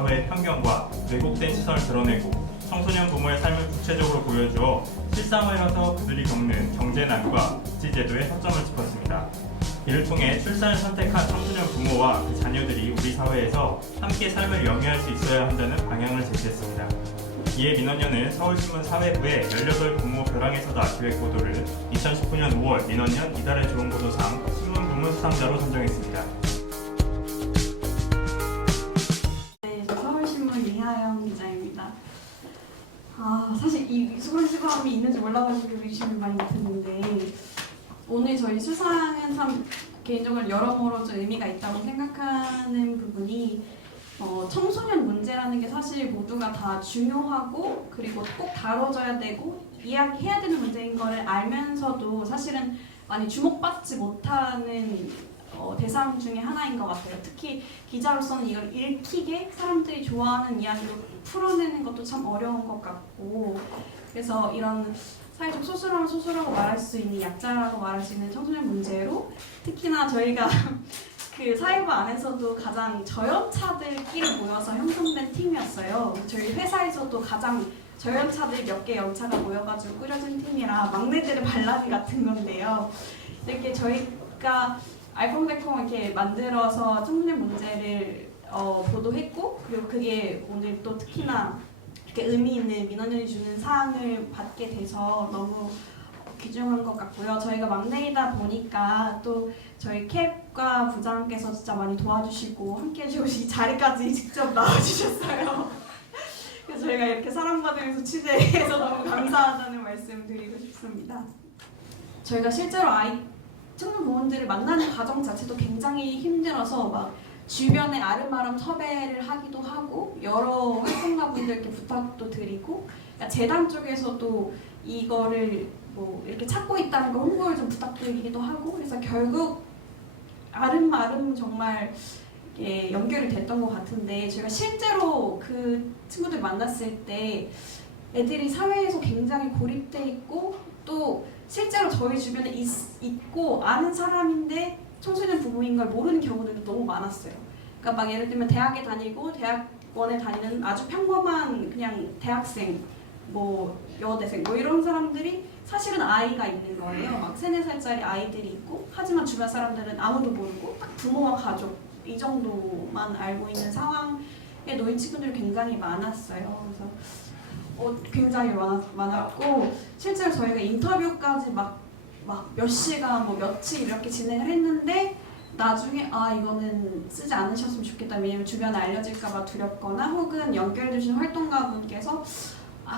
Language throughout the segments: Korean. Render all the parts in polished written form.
사회의 편견과 왜곡된 시선을 드러내고 청소년 부모의 삶을 구체적으로 보여주어 실생활에서 그들이 겪는 경제난과 복지제도의 허점을 짚었습니다. 이를 통해 출산을 선택한 청소년 부모와 그 자녀들이 우리 사회에서 함께 삶을 영위할 수 있어야 한다는 방향을 제시했습니다. 이에 민원연은 서울신문 사회부의 18 부모 벼랑에서다 기획보도를 2019년 5월 민원연 이달의 좋은 보도상 신문부문 수상자로 선정했습니다. 네, 저 서울신문 이하영 기자입니다. 사실 이 수고함이 있는지 몰라가지고 의심이 많이 됐는데 오늘 저희 수상은 참 개인적으로 여러모로 좀 의미가 있다고 생각하는 부분이 청소년 문제라는 게 사실 모두가 다 중요하고 그리고 꼭 다뤄져야 되고 이야기해야 되는 문제인 거를 알면서도 사실은 많이 주목받지 못하는 대상 중에 하나인 것 같아요. 특히 기자로서는 이걸 읽히게 사람들이 좋아하는 이야기로 풀어내는 것도 참 어려운 것 같고 그래서 이런 사회적 소수라면 소수라고 말할 수 있는 약자라고 말할 수 있는 청소년 문제로 특히나 저희가 그 사회부 안에서도 가장 저연차들끼리 모여서 형성된 팀이었어요. 저희 회사에서도 가장 저연차들 몇 개 연차가 모여가지고 꾸려진 팀이라 막내들의 반란이 같은 건데요. 이렇게 저희가 알콩달콩 이렇게 만들어서 청소년 문제를 보도했고 그리고 그게 오늘 또 특히나 이렇게 의미 있는 민원연이 주는 상을 받게 돼서 너무 귀중한 것 같고요. 저희가 막내이다 보니까 또 저희 캡과 부장께서 진짜 많이 도와주시고 함께 해주시고 자리까지 직접 나와주셨어요. 그래서 저희가 이렇게 사랑받으면서 취재해서 너무 감사하다는 말씀 드리고 싶습니다. 저희가 실제로 청년 부모들을 만나는 과정 자체도 굉장히 힘들어서 막 주변에 아름아름 섭외를 하기도 하고 여러 활동가분들께 부탁도 드리고 그러니까 재단 쪽에서도 이거를 뭐 이렇게 찾고 있다는 거 홍보를 좀 부탁드리기도 하고 그래서 결국 아름아름 정말 연결이 됐던 것 같은데 저희가 실제로 그 친구들 만났을 때 애들이 사회에서 굉장히 고립돼 있고 또 실제로 저희 주변에 있고 아는 사람인데 청소년 부모인 걸 모르는 경우들도 너무 많았어요. 그러니까 막 예를 들면 대학에 다니고 대학원에 다니는 아주 평범한 그냥 대학생, 뭐 여대생 뭐 이런 사람들이 사실은 아이가 있는 거예요. 막 3, 4살짜리 아이들이 있고 하지만 주변 사람들은 아무도 모르고 딱 부모와 가족 이 정도만 알고 있는 상황에 놓인 친구들이 굉장히 많았어요. 그래서 굉장히 많았고 실제로 저희가 인터뷰까지 막 몇 시간 뭐 며칠 이렇게 진행을 했는데 나중에 이거는 쓰지 않으셨으면 좋겠다. 왜냐면 주변에 알려질까봐 두렵거나 혹은 연결해주신 활동가분께서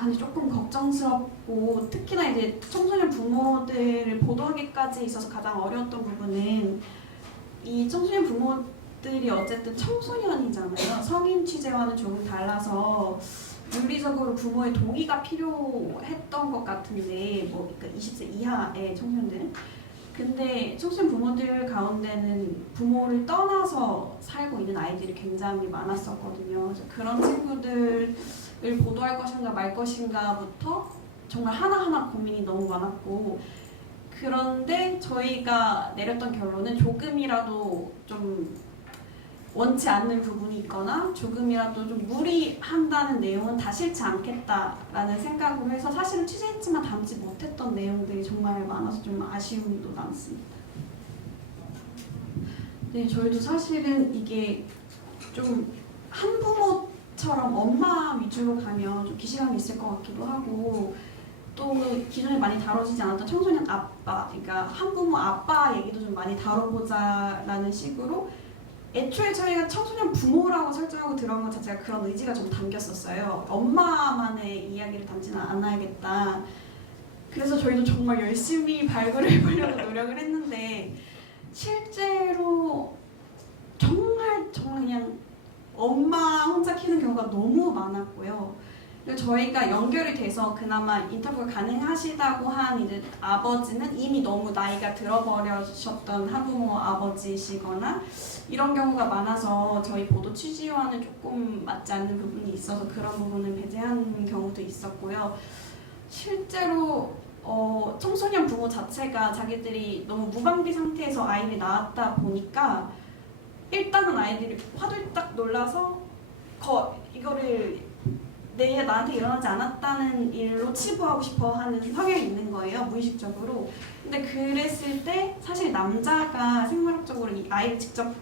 근데 조금 걱정스럽고 특히나 이제 청소년 부모들을 보도하기까지 있어서 가장 어려웠던 부분은 이 청소년 부모들이 어쨌든 청소년이잖아요. 성인 취재와는 조금 달라서 윤리적으로 부모의 동의가 필요했던 것 같은데 그러니까 20세 이하의 청소년들은 근데 청소년 부모들 가운데는 부모를 떠나서 살고 있는 아이들이 굉장히 많았었거든요. 그래서 그런 친구들을 보도할 것인가 말 것인가부터 정말 하나하나 고민이 너무 많았고 그런데 저희가 내렸던 결론은 조금이라도 좀 원치 않는 부분이 있거나 조금이라도 좀 무리한다는 내용은 다 싫지 않겠다라는 생각으로 해서 사실은 취재했지만 담지 못했던 내용들이 정말 많아서 좀 아쉬움도 남습니다. 네, 저희도 사실은 이게 좀 한부모처럼 엄마 위주로 가면 좀 기시감이 있을 것 같기도 하고 또 기존에 많이 다뤄지지 않았던 청소년 아빠, 그러니까 한부모 아빠 얘기도 좀 많이 다뤄보자라는 식으로 애초에 저희가 청소년 부모라고 설정하고 들어간 것 자체가 그런 의지가 좀 담겼었어요. 엄마만의 이야기를 담지는 않아야겠다. 그래서 저희도 정말 열심히 발굴을 해보려고 노력을 했는데 실제로 정말 그냥 엄마 혼자 키우는 경우가 너무 많았고요. 그리고 저희가 연결이 돼서 그나마 인터뷰가 가능하시다고 한 이제 아버지는 이미 너무 나이가 들어버리셨던 한부모 아버지시거나 이런 경우가 많아서 저희 보도 취지와는 조금 맞지 않는 부분이 있어서 그런 부분은 배제한 경우도 있었고요. 실제로 청소년 부모 자체가 자기들이 너무 무방비 상태에서 아이를 낳았다 보니까 일단은 아이들이 화들짝 놀라서 이거를 나한테 일어나지 않았다는 일로 치부하고 싶어 하는 성향이 있는 거예요, 무의식적으로. 근데 그랬을 때 사실 남자가 생물학적으로 이 아이를 직접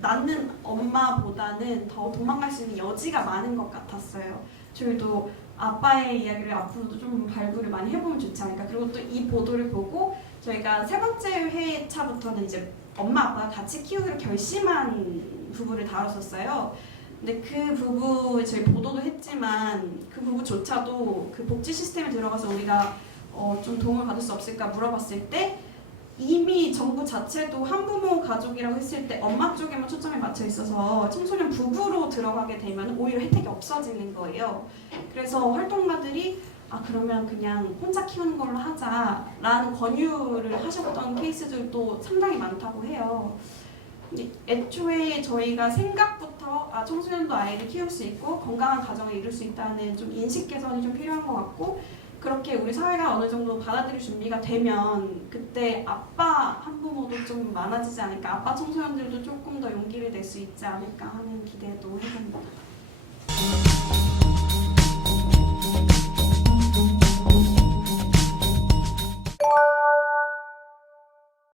낳는 엄마보다는 더 도망갈 수 있는 여지가 많은 것 같았어요. 저희도 아빠의 이야기를 앞으로도 좀 발굴을 많이 해보면 좋지 않을까. 그리고 또 이 보도를 보고 저희가 세 번째 회차부터는 이제 엄마 아빠가 같이 키우기로 결심한 부부를 다뤘었어요. 근데 그 부부 저희 보도도 했지만 그 부부조차도 그 복지 시스템에 들어가서 우리가 좀 도움을 받을 수 없을까 물어봤을 때 이미 정부 자체도 한부모 가족이라고 했을 때 엄마 쪽에만 초점이 맞춰 있어서 청소년 부부로 들어가게 되면 오히려 혜택이 없어지는 거예요. 그래서 활동가들이 그러면 그냥 혼자 키우는 걸로 하자라는 권유를 하셨던 케이스들도 상당히 많다고 해요. 애초에 저희가 생각부터 청소년도 아이를 키울 수 있고 건강한 가정을 이룰 수 있다는 좀 인식 개선이 좀 필요한 것 같고, 그렇게 우리 사회가 어느 정도 받아들일 준비가 되면 그때 아빠 한부모도 좀 많아지지 않을까, 아빠 청소년들도 조금 더 용기를 낼 수 있지 않을까 하는 기대도 해봅니다.